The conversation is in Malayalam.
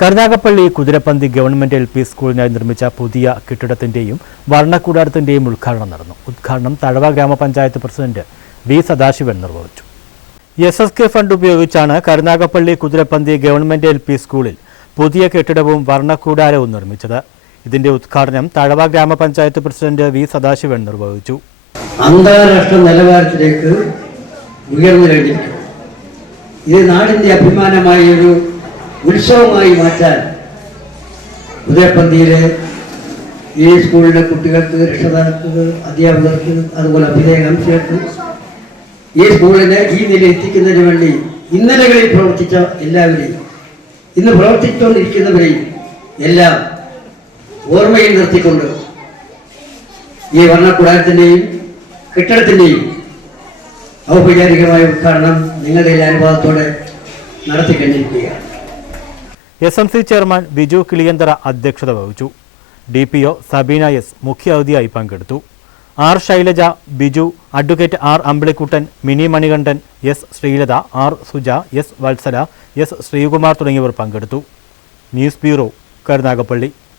Karunagappally Kuthirapanthi government L P സ്കൂളിനായി നിർമ്മിച്ച പുതിയ കെട്ടിടത്തിന്റെയും വർണക്കൂടാരത്തിന്റെയും ഉദ്ഘാടനം നടന്നു. ഉദ്ഘാടനം തഴവ ഗ്രാമപഞ്ചായത്ത് പ്രസിഡന്റ് വി സദാശിവൻ നിർവഹിച്ചു. എസ് എസ് കെ ഫണ്ട് ഉപയോഗിച്ചാണ് Karunagappally Kuthirapanthi government L P സ്കൂളിൽ പുതിയ കെട്ടിടവും വർണക്കൂടാരവും നിർമ്മിച്ചത്. ഇതിന്റെ ഉദ്ഘാടനം തഴവ ഗ്രാമപഞ്ചായത്ത് പ്രസിഡന്റ് വി സദാശിവൻ നിർവഹിച്ചു. അന്താരാഷ്ട്ര നിലവാരത്തിലേക്ക് ഉയർന്നു കഴിഞ്ഞിരിക്കും ഇത് നാടിന്റെ അഭിമാനമായ ഒരു ഉത്സവമായി മാറ്റാൻ ഉദയപന്തിയിലെ ഈ സ്കൂളിലെ കുട്ടികൾക്ക് രക്ഷകർക്ക് അധ്യാപകർക്ക് അതുപോലെ അഭിനയകാംക്ഷികൾക്ക് ഈ സ്കൂളിനെ ഈ നില എത്തിക്കുന്നതിന് വേണ്ടി ഇന്നലകളിൽ പ്രവർത്തിച്ച എല്ലാവരെയും ഇന്ന് പ്രവർത്തിച്ചുകൊണ്ടിരിക്കുന്നവരെയും എല്ലാം ഓർമ്മയിൽ നിർത്തിക്കൊണ്ട് ഈ വർണക്കൂടാരത്തിന്റെയും കെട്ടിടത്തിന്റെയും ഔപചാരികമായ ഉദ്ഘാടനം നിങ്ങളുടെ അനുവാദത്തോടെ നടത്തിക്കഴിഞ്ഞിരിക്കുകയാണ്. നടത്തി കഴിഞ്ഞിരിക്കുകയാണ് S M C chairman Biju Kiliyanthara അധ്യക്ഷത വഹിച്ചു. D P O Sabeena S മുഖ്യ അതിഥിയായി പങ്കെടുത്തു. R Shailaja Biju advocate R Ambilikuttan Mini Manikandan S Sreelatha R Suja S Vatsala S Sreekumar തുടങ്ങിയവർ പങ്കെടുത്തു. News bureau Karunagappally.